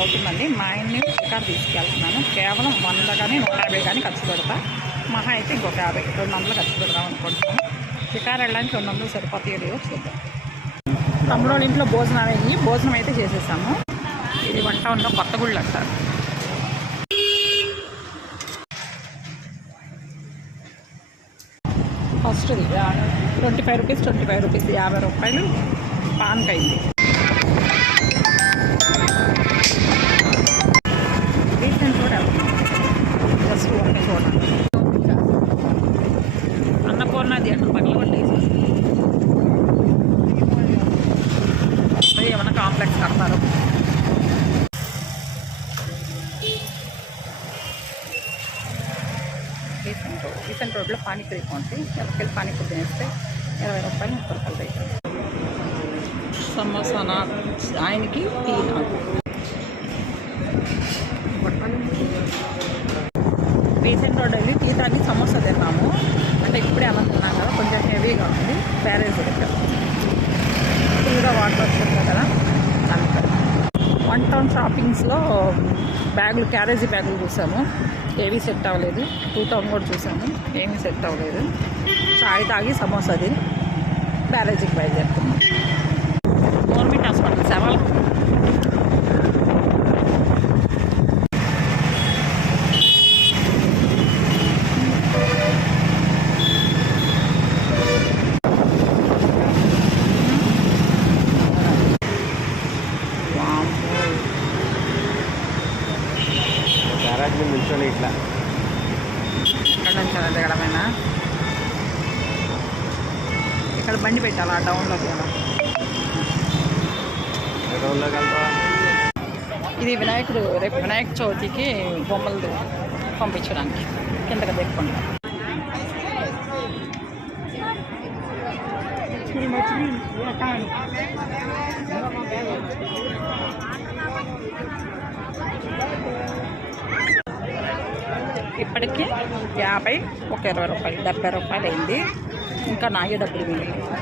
అవుతుందండి. మా ఆయన్ని షికారు తీసుకెళ్తున్నాను. కేవలం 100 కానీ 150 కానీ ఖర్చు పెడతా. మహా అయితే ఇంకొక 50 200 ఖర్చు పెడదాం అనుకుంటున్నాను. షికారు వెళ్ళడానికి 200 సరిపోతాయో లేవో చూద్దాం. తమ్ముడు ఇంట్లో భోజనం అయితే చేసేసాము. ఇది 1 టౌన్లో కొత్త గుళ్ళు అంటారు. ఫస్ట్ 25 రూపీస్ 50 రూపాయలు పాన్కైంది. రీసెంట్ కూడా జస్ట్ ఒకటి చూడండి. అన్నపూర్ణది అన్న పగలబడ్డాయి. ఏమన్నా కాంప్లెక్స్ కడతారు. రీసెంట్ రోడ్లో పానీపూరి ఉంటాయి. ఎవరికెళ్ళి పానీపూరి తినేస్తే 20 రూపాయలు 30 రూపాయలు అవుతుంది. సమోసా ఆయనకి టీ నాకు. రీసెంట్ రోడ్ వెళ్ళి టీ తాగి సమోసా తిన్నాము. అంటే ఇప్పుడే అన్నం తిన్నాం కదా, కొంచెం హెవీగా ఉంది. బ్యారేజ్ దగ్గర ఫుల్గా వాటర్ వస్తుంది కదా. 1 టౌన్ షాపింగ్స్లో బ్యాగులు, క్యారేజీ బ్యాగులు చూసాము. ఏమీ సెట్ అవ్వలేదు. 2 టౌన్ కూడా చూసాము, ఏమీ సెట్ అవ్వలేదు. చాయ్ తాగి సమోసా తిని బ్యారేజీకి బయలుదేరుతున్నాం. గవర్నమెంట్ హాస్పిటల్ సేవలు. ఇట్లా ఇక్కడ నుంచి దిగడమేనా? ఇక్కడ బండి పెట్టాలా టౌన్లోకి? ఇది వినాయకుడు రేపు వినాయక చవితికి బొమ్మలు పంపించడానికి కిందకి దిగకుండా. ఇప్పటికీ 50, ఒక 20 రూపాయలు, 70 రూపాయలు అయింది. ఇంకా నాగే డబ్బులు మిగిలింది.